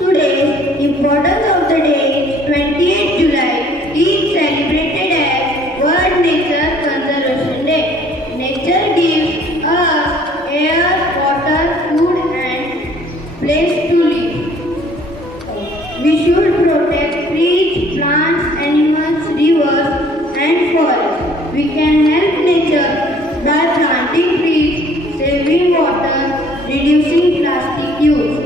Today's importance of the day is 28th July is celebrated as World Nature Conservation Day. Nature gives us air, water, food and place to live. We should protect trees, plants, animals, rivers and forests. We can help nature by planting trees, saving water, reducing plastic use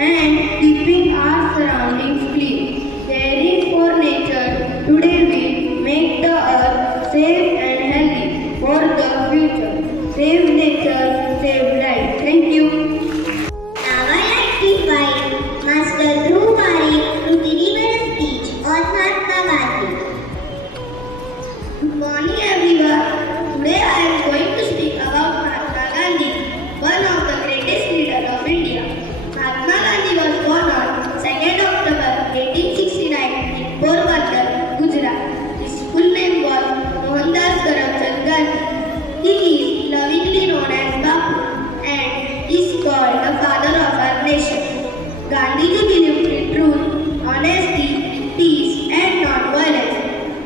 and keeping our surroundings clean. Caring for nature today will make the earth safe and healthy for the future. Save nature, save life. Thank you. Now I like to invite Master Dhruv Parekh to deliver a speech on Mahatma Gandhi. Good morning everyone. Today I am going to speak about Mahatma Gandhi, one of the greatest leaders of India. Mahatma Gandhi was born on 2nd October 1869 in Porbandar, Gujarat. His full name was Mohandas Karamchand Gandhi. He is lovingly known as Bapu and is called the father of our nation. Gandhiji believed in truth, honesty, peace and non-violence.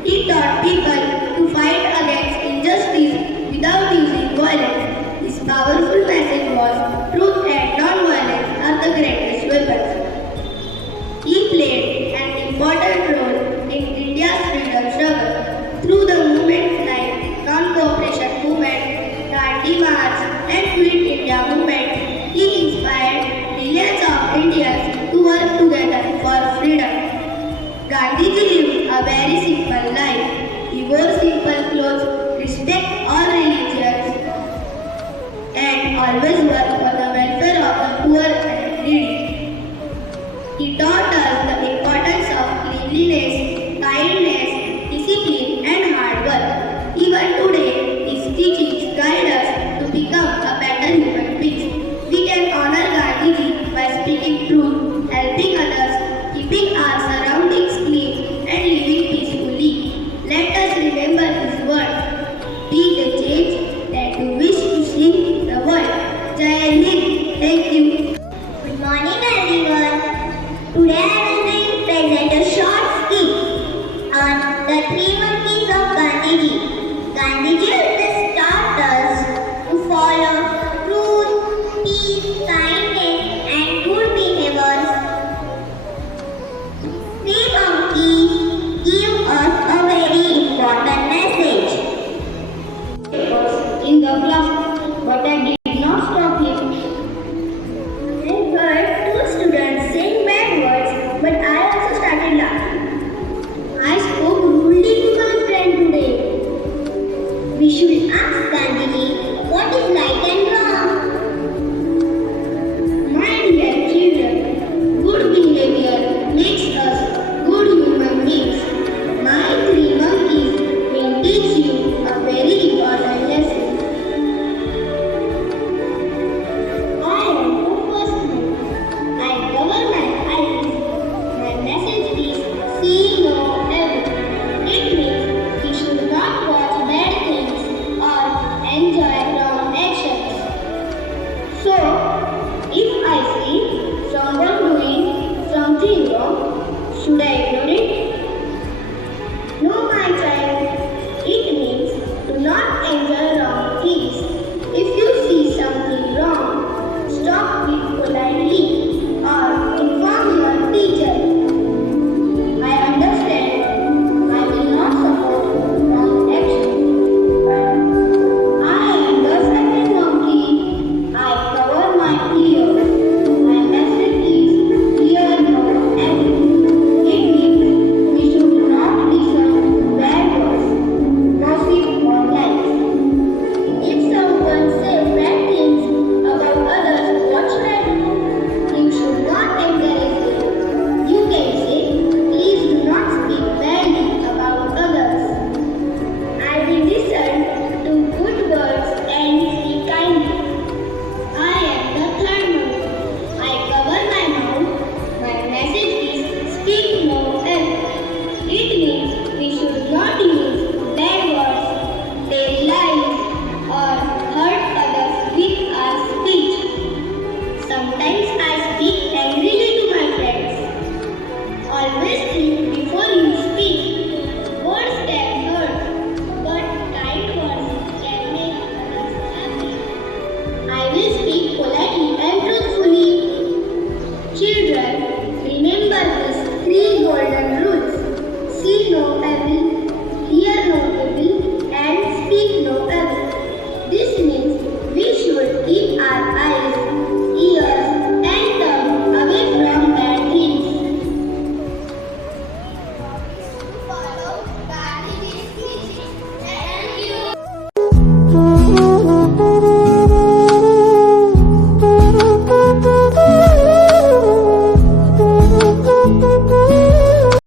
He taught people to fight against injustice without using violence. His powerful message was truth and non-violence are the greatest weapons. He played an important role in India's freedom struggle through the movements like Non-Cooperation Movement, Dandi March and Quit India Movement. He inspired millions of Indians to work together for freedom. Gandhiji lived a very simple life. He wore simple clothes, respect all religions, and always worked for the welfare of the poor and needy. He taught us the importance of cleanliness, kindness, discipline, and hard work. Even today, his teachings guide us to become a better human being. We can honor Gandhiji by speaking truth, helping others, keeping our surroundings clean, and living peacefully. Let us remember his words. Be the change that you wish to see in the world. Jai Hind. Thank you. Good morning everyone. Today I will be present a short skit on the three monkeys of Gandhiji. Gandhiji always taught us to follow truth, peace, kindness and good behaviors. Three monkeys give us a very important message. In the class, but I did not stop him. I heard two students saying bad words, but I also started laughing. I spoke rudely to my friend today. We should ask Gandhiji what is right and wrong. My dear children, good behavior makes us good human beings. My three monkeys will teach you a very important lesson. I am the first one. I cover my eyes. My message is see no evil. It means we should not watch bad things or enjoy wrong actions. So, if I see someone doing something wrong, should I ignore it? No, my child. It means do not enjoy wrong things. If you see something wrong, stop it politely or inform your teacher. I understand. I will not support wrong action. But I am the second monkey. I cover my ears. My message is fear no evil. It She